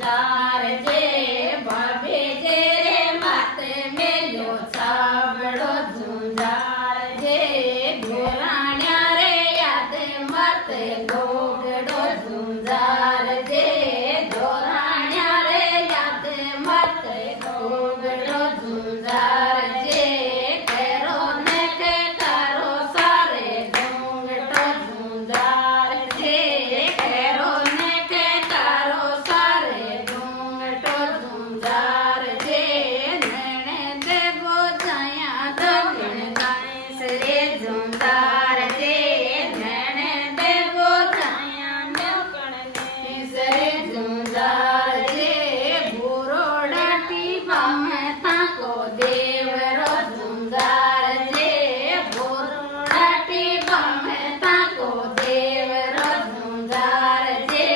ઝુંઝાર જે ભાભે જે રે માથે મેલ્યો સાબડો ઝુંઝાર જે ધોરાણ્યા રે યાદ માથે ગોગડો ઝુંઝાર જે ધોરાણ્યા રે યાદ માથે ગોગડો ઝુંઝાર જે કેરો ને કે કારો સારે ઘૂંઘટો ઝુંઝાર જે કેરો ને કે કારો સારે ઘૂંઘટો ઝુંઝાર જે નેણે દેવો જાયા દગણ ગાઈસ રે ઝુંઝાર જે નેણે દેવો જાયા દગણ ગાઈસ રે ઝુંઝાર જે ભૂરોડા ટીપામાં તાકો દેવરો ઝુંઝાર જે ભૂરોડા ટીપામાં તાકો દેવરો ઝુંઝાર જે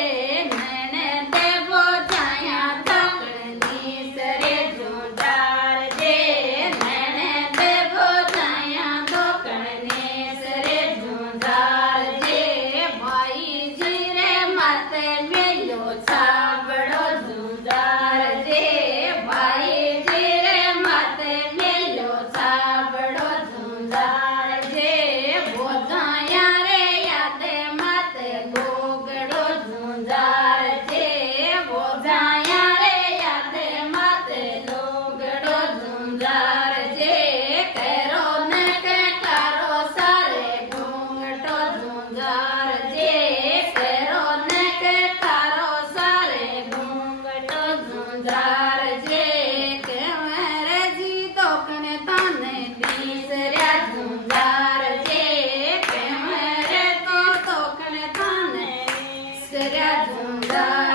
નેણે દેવો જાયા દગણ ગાઈસ રે ઝુંઝાર જે નેણે દેવો જાયા દગણ ગાઈસ રે ઝુંઝાર જે ભાઈજી રે માથે મેલ્યો સાબડો ઝુંઝાર જે ભાઈજી રે માથે મેલ્યો સાબડો ઝુંઝાર જે બોધાયા રે યાદે માથે ગોગડો ઝુંઝાર જે બોધાયા રે યાદે માથે ગોગડો ઝુંઝાર જે કેરો ને કે કારો સારે ઘૂંઘટો ઝુંઝાર જે કેરો ને કે કારો સારે ઘૂંઘટો ઝુંઝાર જે કેવરે જી તોકને તને તીસર્યા ઝુંઝાર જે કેવરે તો તોકને તને તીસર્યા ઝુંઝાર